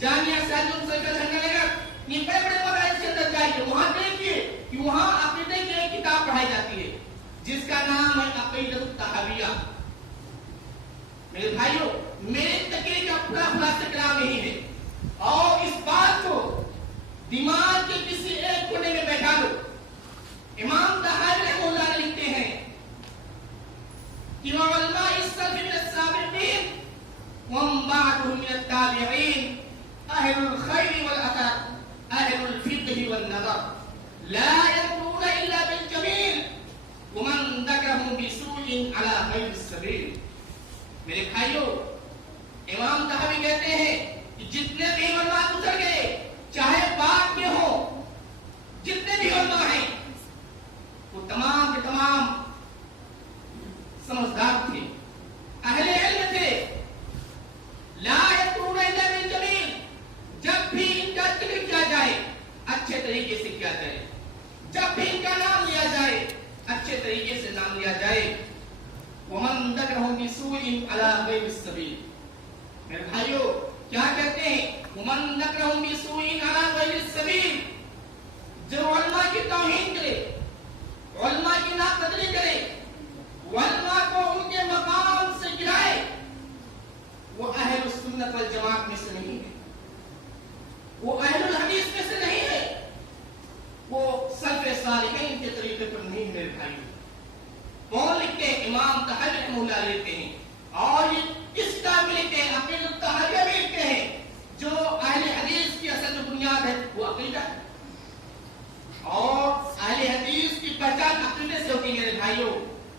جامعہ سعید circle ہنگا Nagar یہ بڑے بڑے مدارس کے اندر جائیے, وہاں دیکھیے کہ وہاں عقیدے کی ایک کتاب پڑھائی جاتی ہے جس کا نام ہے عقیدۃ الطحاویہ. میرے بھائیوں, میرے تقریر کا پورا خلاصہ کلام یہی ہے, اور اس بات کو دماغ کے کسی ایک کونے میں بیٹھا دو. امام طحاوی رحمہ اللہ لکھتے ہیں کہ علماء السلف من السابقین ومن بعدهم من التابعین اہل الخیر والاثر اہل الفقہ والنظر لا يذكرون الا بالجمیل ومن ذکرهم بسوء على غیر السبیل. میرے بھائیوں, امام طحاوی کہتے ہیں کہ جتنے بھی علماء گزر گئے, چاہے بعد میں ہو, جتنے بھی علماء ہیں وہ تمام کے تمام سمجھدار تھے, اہل علم تھے. لا يذكرون الا بالجمیل, جب بھی ان کا ذکر کیا جائے اچھے طریقے سے کیا جائے, جب بھی ان کا نام لیا جائے اچھے طریقے سے نام لیا جائے. ومن ذکرهم بسوء على غیر السبیل. میرے بھائیوں, کیا کہتے ہیں ومن ذکرهم بسوء على غیر السبیل, جو علماء کی توہین کرے, علماء کی ناقدری کرے, علماء کو ان کے مقام سے گرائے, وہ اہل السنت والجماعت میں سے نہیں ہے, وہ اہل الحدیث میں سے نہیں ہے, وہ سلف صالحین کے طریقے پر نہیں ہے. میرے بھائیوں, کون لکھتے ہیں؟ امام طحاوی رحمہ اللہ لکھتے ہیں, اور یہ کس کتاب میں لکھتے ہیں؟ عقیدۃ الطحاویہ میں لکھتے ہیں, جو اہل حدیث کی اصل بنیاد ہے وہ عقیدہ ہے, اور اہل حدیث کی پہچان عقیدے سے ہوتی ہے. میرے بھائیوں,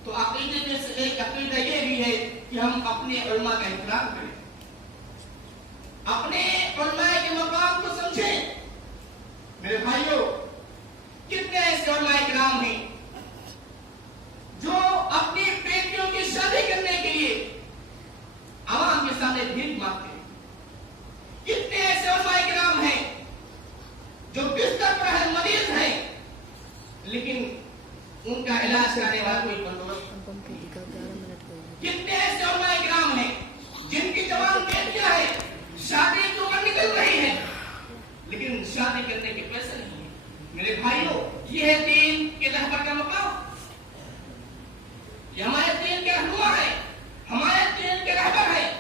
تو عقیدے میں سے ایک عقیدہ یہ بھی ہے کہ ہم اپنے علماء کا احترام کریں, اپنے علماء کے مقام کو سمجھیں. میرے بھائیوں, کتنے ایسے علماء کرام ہیں جو اپنی بیٹیوں کی شادی کرنے کے لیے عوام کے سامنے بھیک مانگتے ہیں. کتنے ایسے علماء کرام ہیں جو بستر پر ہے, مریض ہیں, لیکن ان کا علاج کرانے والا کوئی بندوبست نہیں. کتنے ایسے علماء کرام ہیں جن کی جوان بیٹیاں ہیں, شادی کی عمر نکل رہی ہے, لیکن شادی کرنے کے پیسے نہیں ہیں. میرے بھائیوں, یہ ہے دین کے رہبر کا مقام, یہ ہمارے دین کے رہنما ہے, ہمارے دین کے رہبر ہے.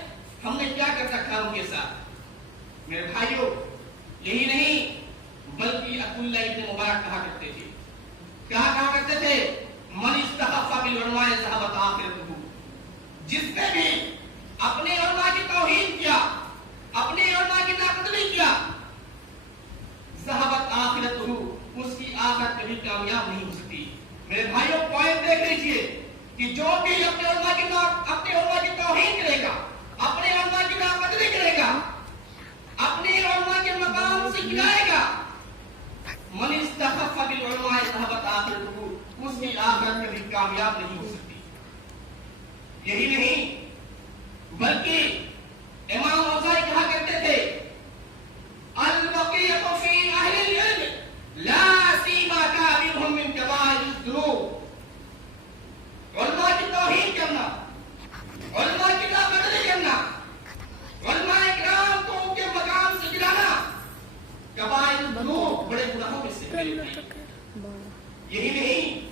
ہم نے کیا کر رکھا ان کے ساتھ؟ میرے بھائیوں, یہی نہیں بلکہ عبداللہ ابن مبارک کہا کرتے تھے, کیا کہا کرتے تھے؟ من استخف بالعلماء ذهبت آخرته. جس نے بھی اپنے علماء کی توہین کیا, اپنے علماء کی ناقدری کیا, ذهبت آخرته, اس کی آخرت کبھی کامیاب نہیں ہو سکتی. میرے بھائیوں, پوائنٹ دیکھ لیجئے کہ جو بھی اپنے علماء کی توہین کرے گا, اپنے علماء کی ناقدری کرے گا, اپنے علماء کے مقام سے گرائے گا, من استخف بالعلماء ذهبت آخرته, اس کی آخرت کبھی کامیاب نہیں ہو سکتی. یہی نہیں بلکہ امام اوزاعی کہا کرتے تھے, البقیۃ فی اہل العلم لا سیما کابرهم من کبائر الذنوب. علماء کی توہین کرنا, علماء کی ناقدری کرنا, علماء کرام کو ان کے مقام سے گرانا کبائر الذنوب, بڑے گناہوں میں سے ہے. یہی نہیں,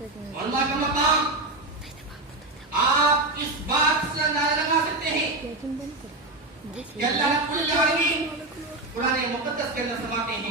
علماء کا مقام آپ اس بات سے اندازہ لگا سکتے ہیں کہ اللہ رب العالمین قرآن مقدس کے اندر فرماتے ہیں